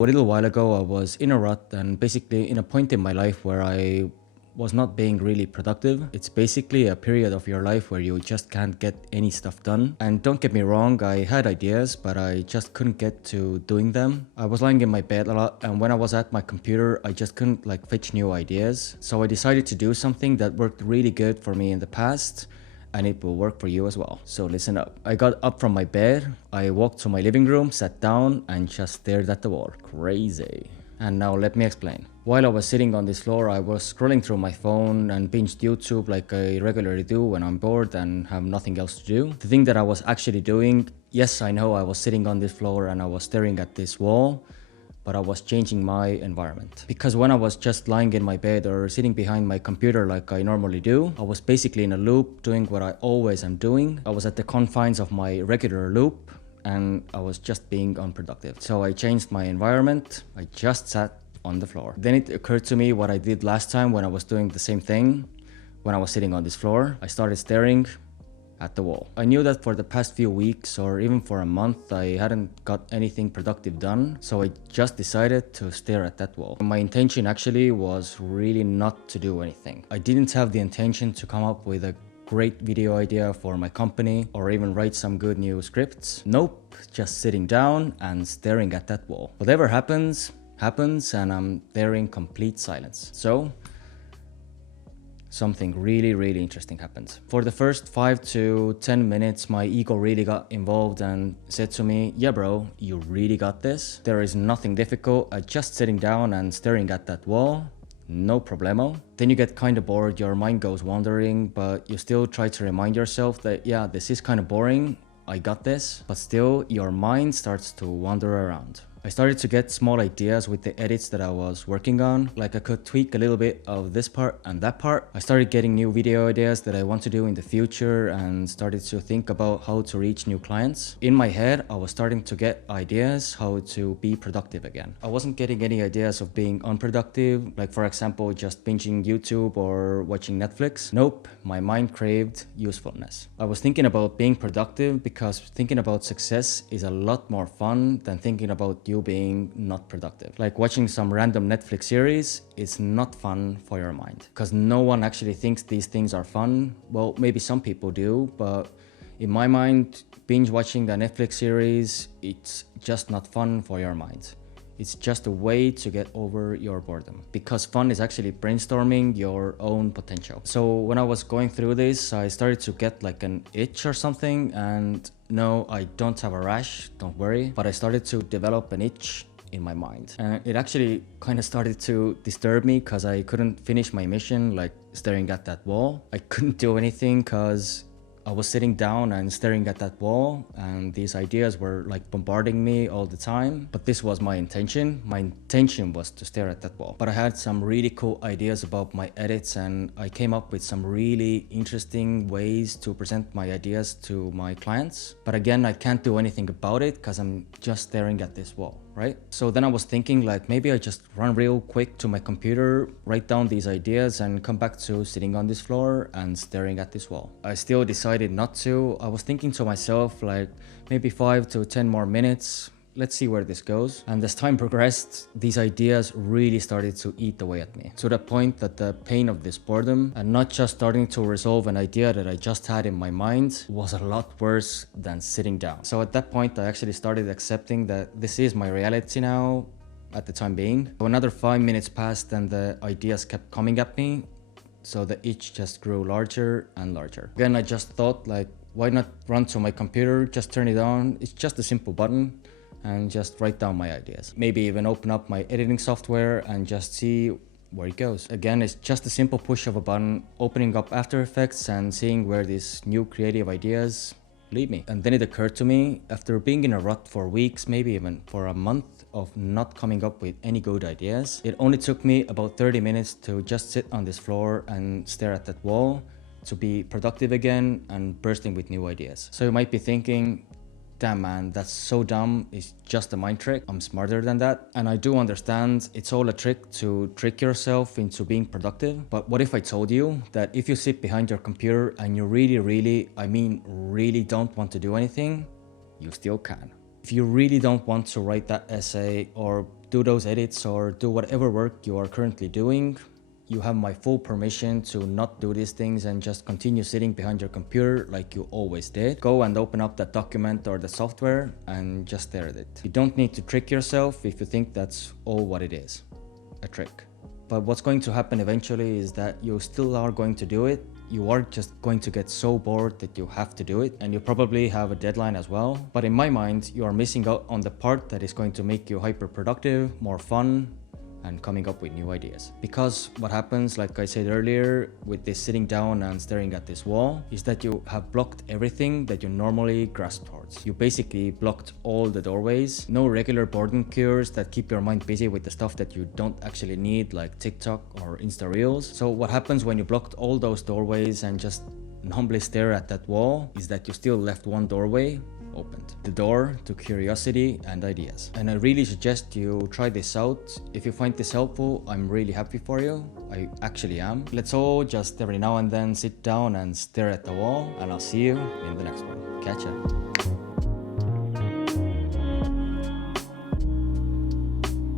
A little while ago, I was in a rut and basically in a point in my life where I was not being really productive. It's basically a period of your life where you just can't get any stuff done. And don't get me wrong, I had ideas, but I just couldn't get to doing them. I was lying in my bed a lot, and when I was at my computer, I just couldn't fetch new ideas. So I decided to do something that worked really good for me in the past, and it will work for you as well. So listen up. I got up from my bed, I walked to my living room, sat down, and just stared at the wall. Crazy. And now let me explain. While I was sitting on this floor, I was scrolling through my phone and binged YouTube like I regularly do when I'm bored and have nothing else to do. The thing that I was actually doing, yes, I know I was sitting on this floor and I was staring at this wall, but I was changing my environment. Because when I was just lying in my bed or sitting behind my computer like I normally do, I was basically in a loop doing what I always am doing. I was at the confines of my regular loop and I was just being unproductive. So I changed my environment. I just sat on the floor. Then it occurred to me what I did last time when I was doing the same thing. When I was sitting on this floor, I started staring at the wall. I knew that for the past few weeks or even for a month, I hadn't got anything productive done. So I just decided to stare at that wall. My intention actually was really not to do anything. I didn't have the intention to come up with a great video idea for my company or even write some good new scripts. Nope, just sitting down and staring at that wall. Whatever happens, happens, and I'm there in complete silence. So something really interesting happened. For the first 5 to 10 minutes, my ego really got involved and said to me, yeah bro, you really got this. There is nothing difficult at just sitting down and staring at that wall. No problemo. Then you get kind of bored, your mind goes wandering, but you still try to remind yourself that yeah, this is kind of boring, I got this, but still your mind starts to wander around. I started to get small ideas with the edits that I was working on, like I could tweak a little bit of this part and that part. I started getting new video ideas that I want to do in the future and started to think about how to reach new clients. In my head, I was starting to get ideas how to be productive again. I wasn't getting any ideas of being unproductive, like for example, just binging YouTube or watching Netflix. Nope, my mind craved usefulness. I was thinking about being productive because thinking about success is a lot more fun than thinking about you being not productive. Like watching some random Netflix series is not fun for your mind because no one actually thinks these things are fun. Well, maybe some people do, but in my mind, binge watching the Netflix series, it's just not fun for your mind. It's just a way to get over your boredom because fun is actually brainstorming your own potential. So when I was going through this, I started to get like an itch or something, and no, I don't have a rash, don't worry, but I started to develop an itch in my mind. And it actually kind of started to disturb me because I couldn't finish my mission, like staring at that wall. I couldn't do anything because I was sitting down and staring at that wall, and these ideas were like bombarding me all the time. But this was my intention. My intention was to stare at that wall. But I had some really cool ideas about my edits, and I came up with some really interesting ways to present my ideas to my clients. But again, I can't do anything about it because I'm just staring at this wall, right? So then I was thinking like maybe I just run real quick to my computer, write down these ideas, and come back to sitting on this floor and staring at this wall. I still decided not to. I was thinking to myself like maybe 5 to 10 more minutes. Let's see where this goes. And as time progressed, these ideas really started to eat away at me, to the point that the pain of this boredom and not just starting to resolve an idea that I just had in my mind was a lot worse than sitting down. So at that point, I actually started accepting that this is my reality now at the time being. So another 5 minutes passed and the ideas kept coming at me. So the itch just grew larger and larger. Again, I just thought like, why not run to my computer, just turn it on. It's just a simple button and just write down my ideas. Maybe even open up my editing software and just see where it goes. Again, it's just a simple push of a button, opening up After Effects and seeing where these new creative ideas lead me. And then it occurred to me, after being in a rut for weeks, maybe even for a month of not coming up with any good ideas, it only took me about 30 minutes to just sit on this floor and stare at that wall to be productive again and bursting with new ideas. So you might be thinking, damn man, that's so dumb, it's just a mind trick, I'm smarter than that. And I do understand it's all a trick to trick yourself into being productive. But what if I told you that if you sit behind your computer and you really don't want to do anything, you still can. If you really don't want to write that essay or do those edits or do whatever work you are currently doing, you have my full permission to not do these things and just continue sitting behind your computer like you always did. Go and open up that document or the software and just stare at it. You don't need to trick yourself if you think that's all what it is, a trick. But what's going to happen eventually is that you still are going to do it. You are just going to get so bored that you have to do it, and you probably have a deadline as well. But in my mind, you are missing out on the part that is going to make you hyper productive, more fun, and coming up with new ideas. Because what happens, like I said earlier, with this sitting down and staring at this wall, is that you have blocked everything that you normally grasp towards. You basically blocked all the doorways. No regular boredom cures that keep your mind busy with the stuff that you don't actually need, like TikTok or Insta Reels. So what happens when you blocked all those doorways and just humbly stare at that wall is that you still left one doorway opened, the door to curiosity and ideas. And I really suggest you try this out. If you find this helpful, I'm really happy for you. I actually am. Let's all just every now and then sit down and stare at the wall, and I'll see you in the next one. Catch ya.